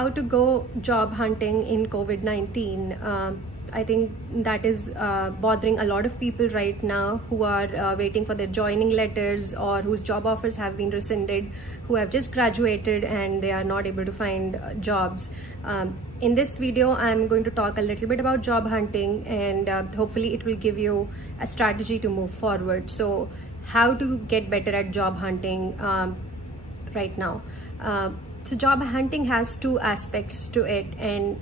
how to go job hunting in COVID-19. I think that is bothering a lot of people right now who are waiting for their joining letters or whose job offers have been rescinded, who have just graduated and they are not able to find jobs. In this video, I'm going to talk a little bit about job hunting, and hopefully it will give you a strategy to move forward. So how to get better at job hunting right now. So job hunting has two aspects to it, and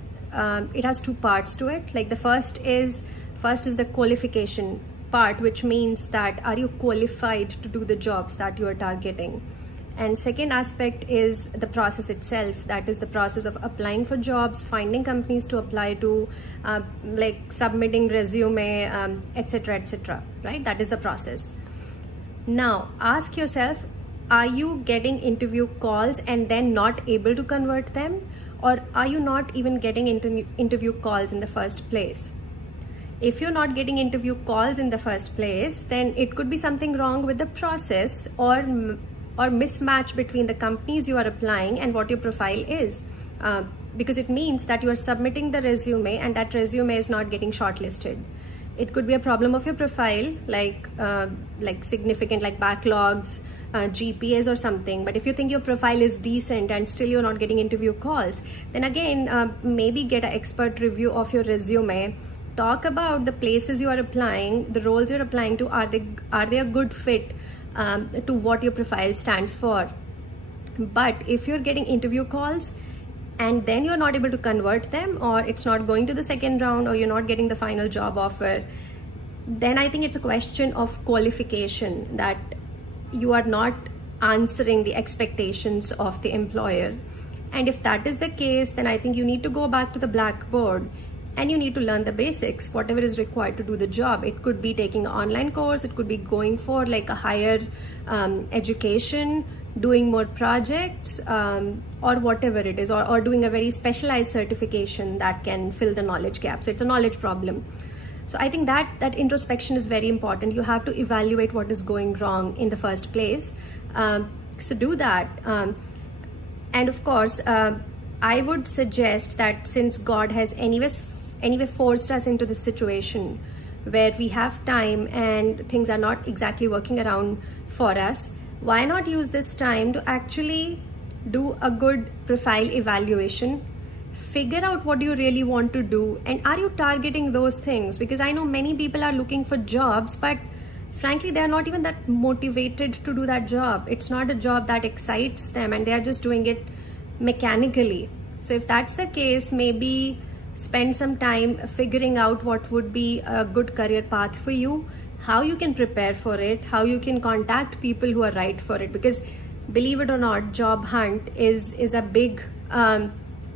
it has two parts to it. Like the first is the qualification part, which means that are you qualified to do the jobs that you are targeting. And second aspect is the process itself, that is the process of applying for jobs, finding companies to apply to, like submitting resume, etc, etc, right? That is the process. Now ask yourself, are you getting interview calls and then not able to convert them? Or are you not even getting interview calls in the first place? If you're not getting interview calls in the first place, then it could be something wrong with the process or mismatch between the companies you are applying and what your profile is. Because it means that you are submitting the resume and that resume is not getting shortlisted. It could be a problem of your profile, like significant, like backlogs, GPAs or something. But if you think your profile is decent and still you're not getting interview calls, then again, maybe get an expert review of your resume. Talk about the places you are applying, the roles you're applying to. Are they a good fit to what your profile stands for? But if you're getting interview calls and then you're not able to convert them, or it's not going to the second round, or you're not getting the final job offer, then I think it's a question of qualification, that you are not answering the expectations of the employer. And if that is the case, then I think you need to go back to the blackboard and you need to learn the basics, whatever is required to do the job. It could be taking an online course, it could be going for like a higher education, doing more projects, or whatever it is, or doing a very specialized certification that can fill the knowledge gap. So it's a knowledge problem. So I think that introspection is very important. You have to evaluate what is going wrong in the first place. So do that. And of course, I would suggest that since God has anyway forced us into this situation where we have time and things are not exactly working around for us, why not use this time to actually do a good profile evaluation? Figure out what you really want to do, and are you targeting those things? Because I know many people are looking for jobs, but frankly they are not even that motivated to do that job. It's not a job that excites them and they are just doing it mechanically. So if that's the case, maybe spend some time figuring out what would be a good career path for you, how you can prepare for it, how you can contact people who are right for it. Because believe it or not, job hunt is a big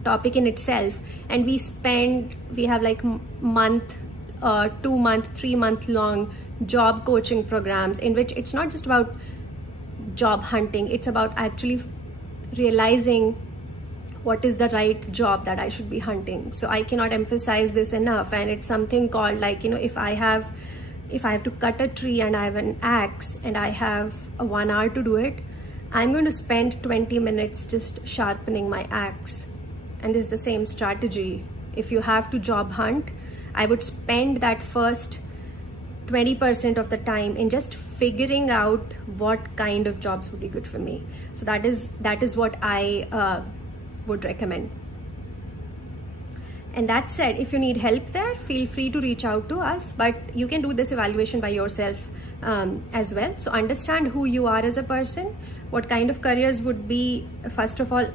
topic in itself, and we have like month, 2 month, 3 month long job coaching programs in which it's not just about job hunting, it's about actually realizing what is the right job that I should be hunting. So I cannot emphasize this enough. And it's something called, like, if I have to cut a tree and I have an axe and I have 1 hour to do it, I'm going to spend 20 minutes just sharpening my axe. And this is the same strategy. If you have to job hunt, I would spend that first 20% of the time in just figuring out what kind of jobs would be good for me. So that is what I would recommend. And that said, if you need help there, feel free to reach out to us, but you can do this evaluation by yourself as well. So understand who you are as a person, what kind of careers would be, first of all,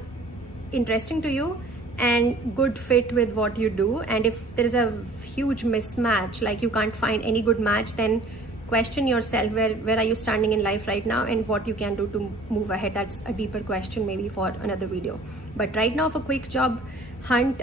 interesting to you and good fit with what you do. And if there is a huge mismatch, like you can't find any good match, then question yourself, where are you standing in life right now and what you can do to move ahead. That's a deeper question, maybe for another video. But right now, for quick job hunt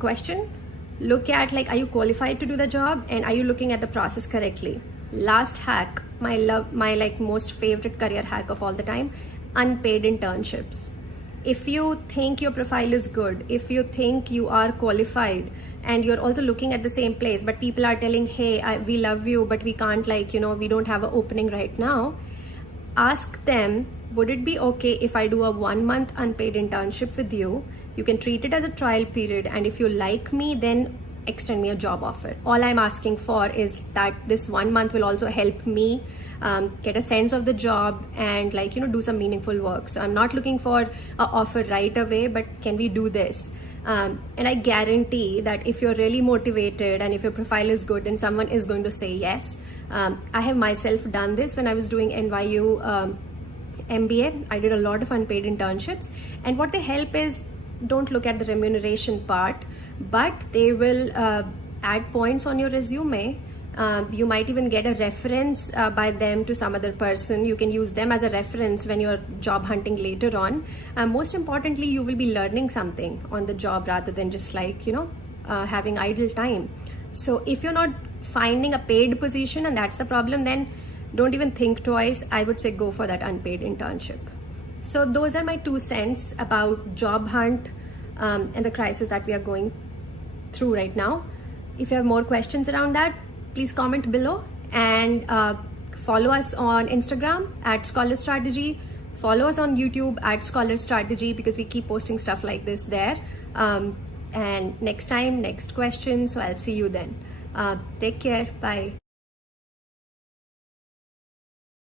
question, look at, like, are you qualified to do the job and are you looking at the process correctly? Last hack, my like most favorite career hack of all the time, unpaid internships. If you think your profile is good, if you think you are qualified and you're also looking at the same place, but people are telling, hey, we love you, but we can't, we don't have an opening right now, ask them would it be okay if I do a 1 month unpaid internship with you? You can treat it as a trial period, and if you like me, then extend me a job offer. All I'm asking for is that this 1 month will also help me get a sense of the job and do some meaningful work. So I'm not looking for an offer right away, but can we do this? And I guarantee that if you're really motivated and if your profile is good, then someone is going to say yes. I have myself done this when I was doing NYU MBA. I did a lot of unpaid internships, and what they help is, don't look at the remuneration part, but they will add points on your resume. You might even get a reference by them to some other person. You can use them as a reference when you're job hunting later on. Most importantly, you will be learning something on the job rather than just having idle time. So if you're not finding a paid position and that's the problem, then don't even think twice. I would say go for that unpaid internship. So those are my 2 cents about job hunt and the crisis that we are going through right now. If you have more questions around that, please comment below, and follow us on Instagram at Scholar Strategy. Follow us on YouTube at Scholar Strategy, because we keep posting stuff like this there. And next time, next question. So I'll see you then. Take care. Bye.